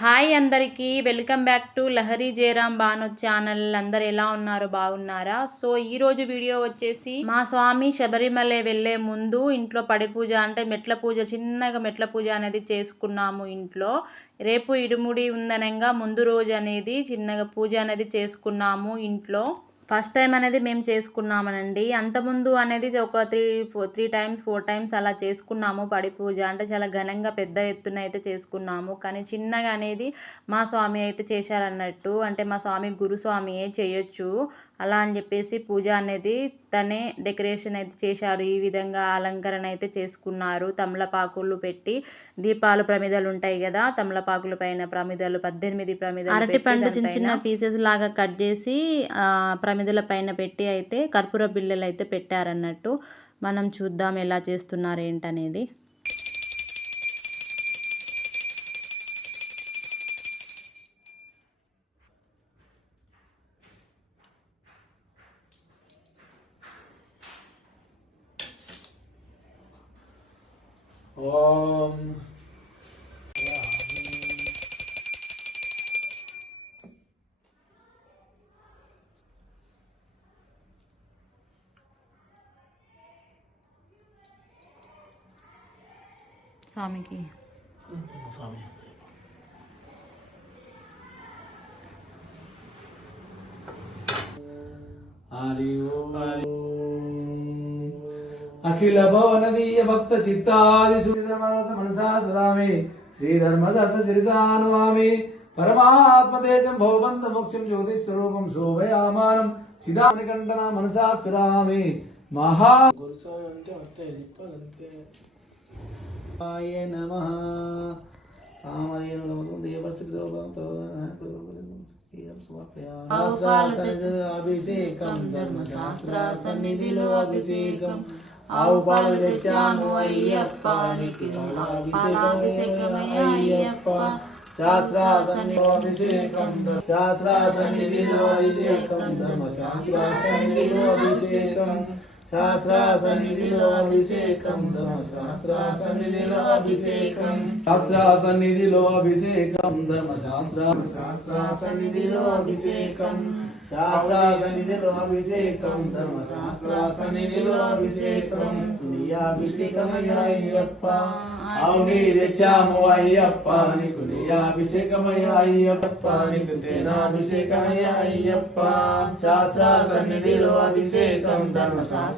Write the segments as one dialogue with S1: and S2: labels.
S1: Hi అందరికీ welcome back to Lahari Jayaram Bano channel. అందరు ఎలా ఉన్నారు? బాగున్నారా? సో ఈ రోజు వీడియో వచ్చేసి మా స్వామి శబరిమల వెళ్ళే ముందు ఇంట్లో పడి పూజ అంటే మెట్ల పూజ చిన్నగా మెట్ల పూజ అనేది చేసుకున్నాము ఇంట్లో. రేపు ఇడుముడి ఉందనంగా ముందు రోజు అనేది చిన్నగా పూజ అనేది చేసుకున్నాము ఇంట్లో. ఫస్ట్ టైం అనేది మేము చేసుకున్నామనండి. అంతకుముందు అనేది ఒక three four three times four times అలా చేసుకున్నాము. పడి పూజ అంటే చాలా ఘనంగా పెద్ద ఎత్తున అయితే చేసుకున్నాము. కానీ చిన్నగా అనేది మా స్వామి అయితే చేశారన్నట్టు. అంటే మా స్వామి గురుస్వామియే చేయొచ్చు. అలా అని చెప్పేసి పూజ అనేది తనే డెకరేషన్ అయితే చేశారు. ఈ విధంగా అలంకరణ అయితే చేసుకున్నారు. తమలపాకులు పెట్టి దీపాలు ప్రమిదలు ఉంటాయి కదా తమలపాకుల పైన ప్రమిదలు పద్దెనిమిది ప్రమిదలు అరటి పండు చిన్న చిన్న పీసెస్ లాగా కట్ చేసి ఆ, ప్రమిదల పైన పెట్టి అయితే కర్పూర బిళ్ళలు అయితే పెట్టారన్నట్టు మనం చూద్దాం ఎలా చేస్తున్నారు ఏంటనేది.
S2: ఓం
S1: స్వామికి
S2: స్వామి హరి ఓం అఖిల భవనదీయ భక్త చిత్తాది సుధర్మదాస మనసా సురామి శ్రీధర్మదాస శిరసానువామి పరమాత్మ దేశం భవబంధ మోక్షం జ్యోతి స్వరూపం శోభయామానం చిదానికంఠన మనసా సురామి మహా అంటే ఆయ నమః గమకం అభిషేకం ధర్మశాస్త్ర సన్నిధిలో అభిషేకం ఆవు పాలు తెచ్చాము అయ్యప్ప నీకు అభిషేకం అయ్యప్ప శాస్త్ర సన్నిధిలో అభిషేకం శాస్త్ర సన్నిధిలో అభిషేకం ధర్మశాస్త్ర సన్నిధిలో అభిషేకం శాస్త్ర సన్నిధిలో అభిషేకం ధర్మశాస్త్ర సన్నిధిలో అభిషేకం శాస్త్ర సన్నిధిలో అభిషేకం ధర్మశాస్త్ర శాస్త్ర సన్నిధిలో అభిషేకం శాస్త్ర సన్నిధిలో అభిషేకం ధర్మశాస్త్ర సన్నిధిలో అభిషేకం నీ అభిషేకమయ్యా అయ్యప్ప. అవుని తెచ్చాము అయ్యప్ప. నీకు నీ అభిషేకమయ్యా అయ్యప్ప. నీకు తేనాభిషేకమయ్యా అయ్యప్ప. శాస్త్ర సన్నిధిలో అభిషేకం ధర్మ శాస్త్ర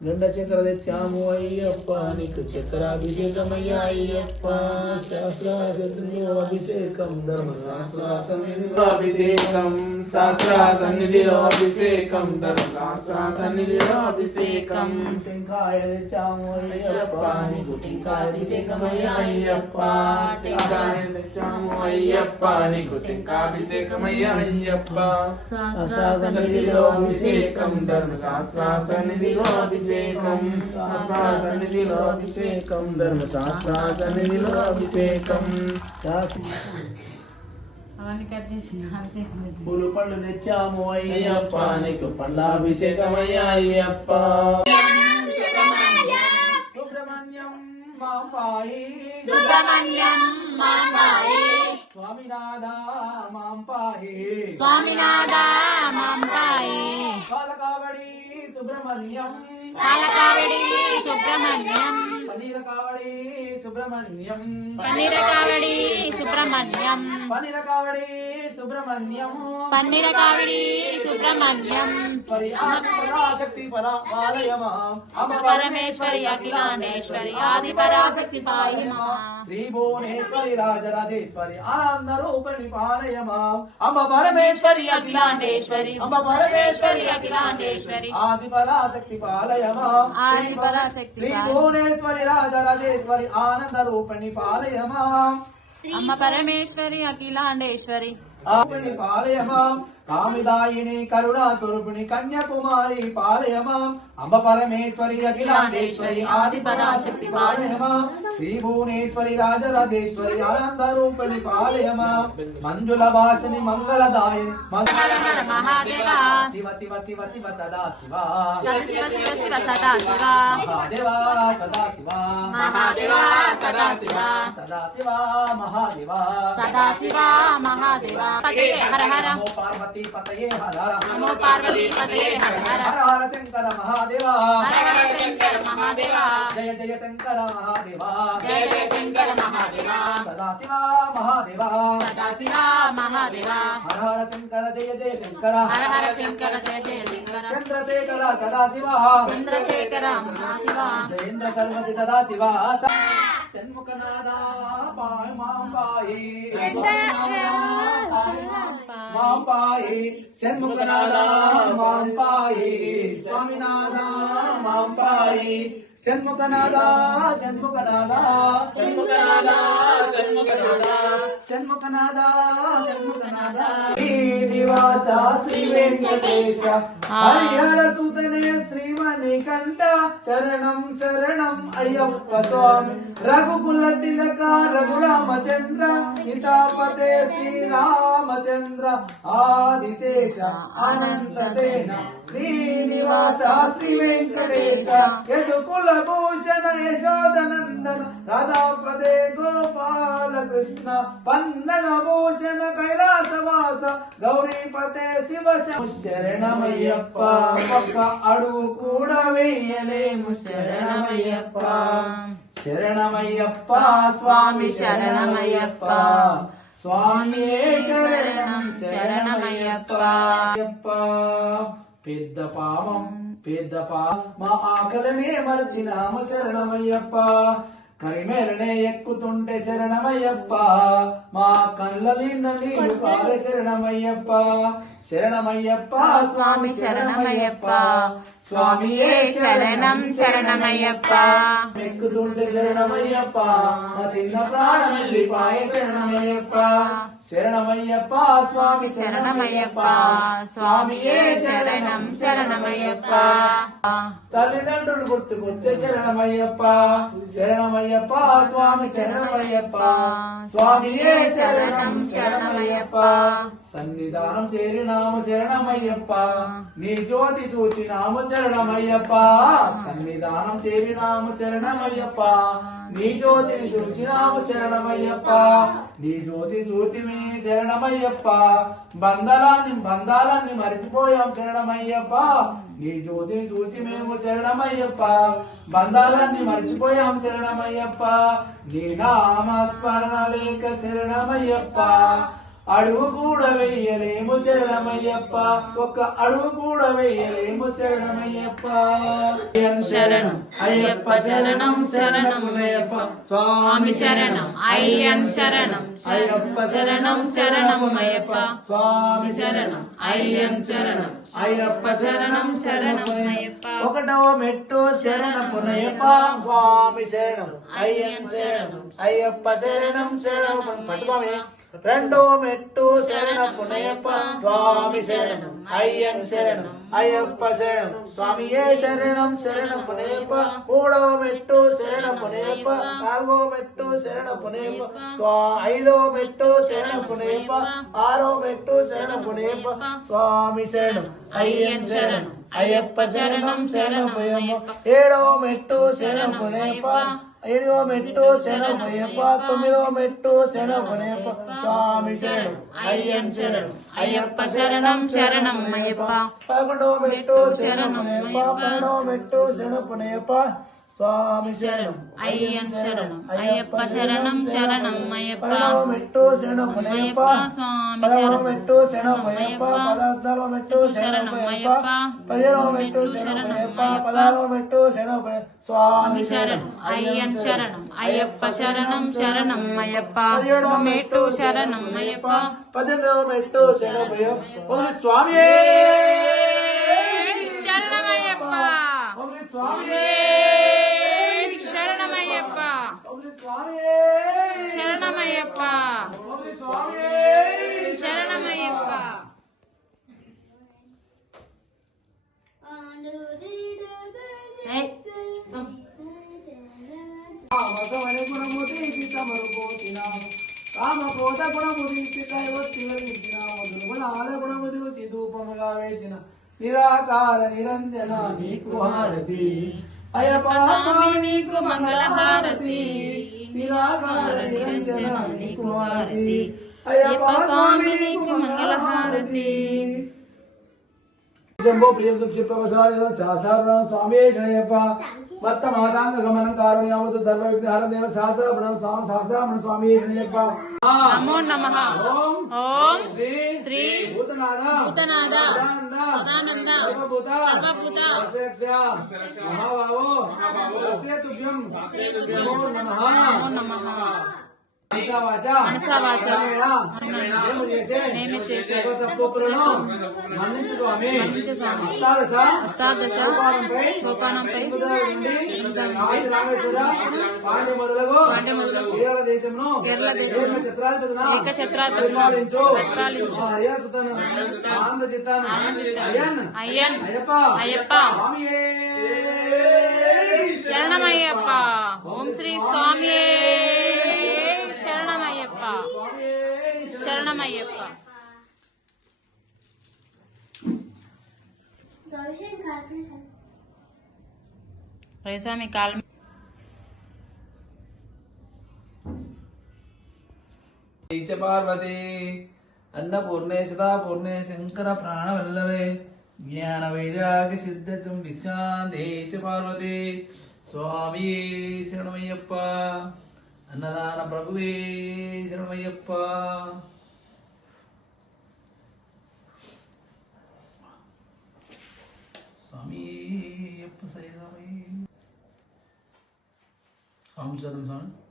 S2: గండ చక్ర తెచ్చాము అయ్యప్ప నీకు చక్రాభిషేకమయ్యా అయ్యప్ప శాస్త్ర సన్నిధిలో అభిషేకం ధర్మ శాస్త్ర సన్నిధిలో అభిషేకం శాస్త్ర సన్నిధిలో అభిషేకం ధర్మ శాస్త్ర సన్నిధిలో అభిషేకం టెంకాయ తెచ్చాము అయ్యప్ప నీకు టెంకాభిషేకమయ్యా అయ్యప్ప టెంకాయ తెచ్చాము అయ్యప్ప నీకు టెంకాభిషేకమయ్యా అయ్యప్ప శాస్త్ర సన్నిధిలో అభిషేకం ధర్మ శాస్త్ర సన్నిధిలో అభిషేకం శాస్త్ర సన్నిధిలో అభిషేకం ధర్మ శాస్త్ర సన్నిధిలో అభిషేకం
S1: అవన్నీ కట్ చేసి అభిషేకం
S2: పూలు పళ్ళు తెచ్చాము అయ్యప్ప నీకు పండ్ల అభిషేకం అయ్యా అయ్యప్ప. సుబ్రహ్మణ్యం మాంపాయి.
S1: సుబ్రహ్మణ్యం మాంబాయి
S2: స్వామినాథ మాంపాయి.
S1: స్వామినాథ మాంబాయి
S2: కాలకావడి సుబ్రహ్మణ్యం
S1: కాలకావడి సుబ్రహ్మణ్యం
S2: పనీర కావడి సుబ్రహ్మణ్యం
S1: పన్నీర కావడి సుబ్రహ్మణ్యం
S2: పనీర కావడి సుబ్రహ్మణ్యం
S1: పన్నీర కావడి సుబ్రహ్మణ్యం
S2: పరి ఆది పరాశక్తి పరా పాలయమా అమ
S1: పరమేశ్వరి అఖిలాండేశ్వరి ఆది పరాశక్తి పాయి మా
S2: శ్రీ భువనేశ్వరి రాజరాజేశ్వరి ఆనంద రూపిణి పాలయమా అమ్మ పరమేశ్వరి
S1: అఖిలాండేశ్వరి
S2: అమ్మ పరమేశ్వరి
S1: అఖిలాండేశ్వరి
S2: ఆది పరాశక్తి పాలయమా
S1: ఆది పరాశక్తి
S2: శ్రీ. భువనేశ్వరి రాజరాజేశ్వరి ఆనంద రూపిణి పాలయమా
S1: అమ్మ పరమేశ్వరి అఖిలాండేశ్వరి
S2: ఆపిని పాలయమాం కామిదాయిని కరుణా స్వరూపిణి కన్యాకుమారి పాలయమాం అంబ పరమేశ్వరి అఖిలాండేశ్వరి ఆది పరాశక్తి పాలయమాం శ్రీ భువనేశ్వరి రాజరాజేశ్వరి ఆనంద రూపిణి పాలయమాం మంజుల వాసిని మంగళదాయిని
S1: మహాదేవ.
S2: శివ శివ శివ శివ సదా శివ.
S1: శివ శివ శివ శివ సదా శివ.
S2: మహాదేవ సదా శివ.
S1: మహాదేవ సదా శివ.
S2: సదా శివ మహాదేవ.
S1: సదా శివ మహాదేవ. పతయే హర హర
S2: నమో పార్వతీ పతయే హర
S1: నమో పార్వతీ పతయే హర హర
S2: హర హర శంకర మహాదేవ
S1: హర హర శంకర మహాదేవ
S2: జయ జయ శంకర మహాదేవ
S1: జయ జయ శంకర మహాదేవ
S2: సదా శివ మహాదేవ
S1: సదా శివ మహాదేవ
S2: హర హర శంకర జయ జయ శంకర
S1: హర హర శంకర జయ జయ శంకర
S2: చంద్రశేఖర సదా శివ
S1: చంద్రశేఖర మహాశివ
S2: జయేంద్ర సర్వతి సదా శివ షణ్ముఖనాథ మాం పాయి మాం పాయి షణ్ముఖనాథ మాం పాయి స్వామినాథ షణ్ముఖనాథ షణ్ముఖనాథ షణ్ముఖనాథ షణ్ముఖనాథ షణ్ముఖనాథ షణ్ముఖనాథ శ్రీనివాస శ్రీ వెంకటేశ. హరిహర సుతనే శ్రీమణి కంఠ శరణం శరణం అయ్యప్ప స్వామి. రఘుకుల తిలక రఘురామచంద్ర. సీతాపతే శ్రీరామచంద్ర. ఆదిశేష అనంత సేన శ్రీనివాస శ్రీ వెంకటేశ. యదుకుల భూషణ యశోదనందన రాధాపదే గోపాల కృష్ణ పన్నగ భూషణ కైలాసవాస గౌరీపతే శివ శరణమయ్యప్ప ఒక్క అడుగు కూడా వేయలేము. శరణమయ్యప్ప శరణమయ్యప్ప స్వామి శరణమయ్యప్ప. స్వామియే శరణం శరణమయ్యప్ప. పెద్ద పాపం పెద్ద పా మా ఆకలనే మరచినాము శరణమయ్యప్ప. కరిమేరనే ఎక్కుతుంటే శరణమయ్యప్ప. మా కళ్ళ నిన్న నీళ్ళు పారే శరణమయ్యప్ప. శరణమయ్యప్ప
S1: స్వామి శరణమయ్యప్ప. స్వామియే శరణం శరణమయ్యప్ప.
S2: ఎక్కుతుంటే శరణమయ్యప్ప మా చిన్న ప్రాణం వెళ్ళిపాయ శరణమయ్యప్ప. శరణమయ్యప్ప స్వామి
S1: శరణమయ్యప్ప. స్వామియే శరణం శరణమయ్యప్ప.
S2: తల్లిదండ్రులు గుర్తుకొచ్చే శరణమయ్యప్ప. శరణమయ్యప్ప స్వామి శరణమయ్యప్ప. స్వామియే శరణం శరణమయ్యప్ప. సన్నిధానం చేరినాము శరణమయ్యప్ప నీ జ్యోతి చూచినాము శరణమయ్యప్ప సన్నిధానం చేరినాము శరణమయ్యప్ప నీ జ్యోతిని చూచినాము శరణమయ్యప్ప నీ జ్యోతి చూచి మీ శరణమయ్యప్ప. బంధలాన్ని బంధాలన్నీ మరిచిపోయాం శరణమయ్యప్ప. నీ జ్యోతిని చూచి మేము శరణమయ్యప్ప. బంధాలన్నీ మర్చిపోయాం శరణమయ్యప్ప. నీ నామస్మరణ లేక శరణమయ్యప్ప. అడుగు కూడా వెయ్యలేము శరణమయ్యప్ప. ఒక్క అడుగు కూడా వెయ్యలేము శరణమయ్యప్ప.
S1: శరణం
S2: అయ్యప్ప శరణం శరణమయ్యప్ప
S1: స్వామి శరణం అయ్యం శరణం
S2: అయ్యప్ప
S1: శరణం శరణం అయ్యప్ప.
S2: స్వామి
S1: శరణం అయ్యం శరణం
S2: అయ్యప్ప
S1: శరణం శరణం అయ్యప్ప.
S2: ఒకటవ మెట్టు శరణ పునయప్ప స్వామి శరణం అయ్యం శరణం అయ్యప్ప శరణం శరణం పట్టుకోమి. రెండో మెట్టు శరణ పునయప్ప. స్వామి శరణం అయ్యన్ శరణం అయ్యప్ప శరణం. స్వామియే శరణం శరణ పునయప్ప. మూడో మెట్టు శరణ పునయప్ప. నాలుగో మెట్టు శరణ పునయప్ప. స్వా ఐదో మెట్టు శరణ పునయప్ప. ఆరో మెట్టు శరణ పునయప్ప. స్వామి శరణం అయ్యన్ శరణం అయ్యప్ప శరణం శరం ఏడో మెట్టు శరణమయ్యప్ప ఐదో మెట్టు శరణమయ్యప్ప తొమ్మిదో మెట్టు శరణమయ్యప్ప స్వామి శరణం అయ్యన్ శరణం
S1: అయ్యప్ప శరణం శరణం అయ్యప్ప
S2: పదకొండో మెట్టు శరణమయ్యప్ప పన్నెండో మెట్టు శరణమయ్యప్ప స్వామి శరణం
S1: అయ్యన్ శరణం అయ్యప్ప శరణం శరణం అయ్యప్ప
S2: మెట్టు శరణమయ్యప్ప
S1: అయ్యప్ప స్వామి శరణం
S2: మెట్టు శరణమయ్యప్ప పద్నాలుగవ మెట్టు శరణమయ్యప్ప పదిహేనవ మెట్టు శరణమయ్యప్ప పదహారవ మెట్టు శరణమయ్యప్ప స్వామి
S1: శరణం అయ్యన్ శరణం అయ్యప్ప శరణం శరణం అయ్యప్ప మెట్టు శరణం అయ్యప్ప
S2: పద్దెనిమిదవ మెట్టు శరణమయ్యప్ప ఓం స్వామి
S1: శరణమయ్యప్ప
S2: ఓం స్వామి
S1: శరణమయ్యప్ప. శరణమయ్యప్ప.
S2: నిరాకార నిరంజన నీకు హారతి అయ్యప్ప స్వామి నీకు మంగళహారతి. నిరాకార నిరంజన నీకు హారతి అయ్యప్ప స్వామి నీకు మంగళహారతి. శంభో ప్రియ సుక్షిప్రవసారి శాసాభ్రం స్వామి శరణయ్యప్ప మత్త మాతాంగ గమనం కారుణ్యామృత సర్వ విఘ్న హరదేవ శాసాభ్రం స్వామి శాసాభ్రం స్వామి శరణయ్యప్ప
S1: నమో నమ.
S2: ఓం
S1: ఓం
S2: శ్రీ
S1: శ్రీ
S2: భూతనాథ
S1: భూతనాథ
S2: సదానంద
S1: సదానంద
S2: సర్వభూత
S1: సర్వభూత
S2: వత్సరక్ష మహాభావో తస్య తుభ్యం నమో నమః
S1: నమః
S2: చేసే. అష్టాదశ. సోపానంపై పాండ్య మొదలగు కేరళ అయ్యన్. అయ్యప్ప.
S1: శరణమయ్యప్ప. ఓం శ్రీ స్వామి శరణమయ్యప్ప శరణమయ్యప్ప రైసా మీ
S2: కాలం పార్వతి అన్న పూర్ణేశత పూర్ణే శంకర ప్రాణ వల్లవే జ్ఞాన వైరాగి సిద్ధ చుంభిక్షాందే పార్వతి స్వామి శరణమయ్యప్ప అన్నదాన ప్రభువే శరణమయ్యప్ప अप्प सैरामय्य स्वामी शरण स्वामी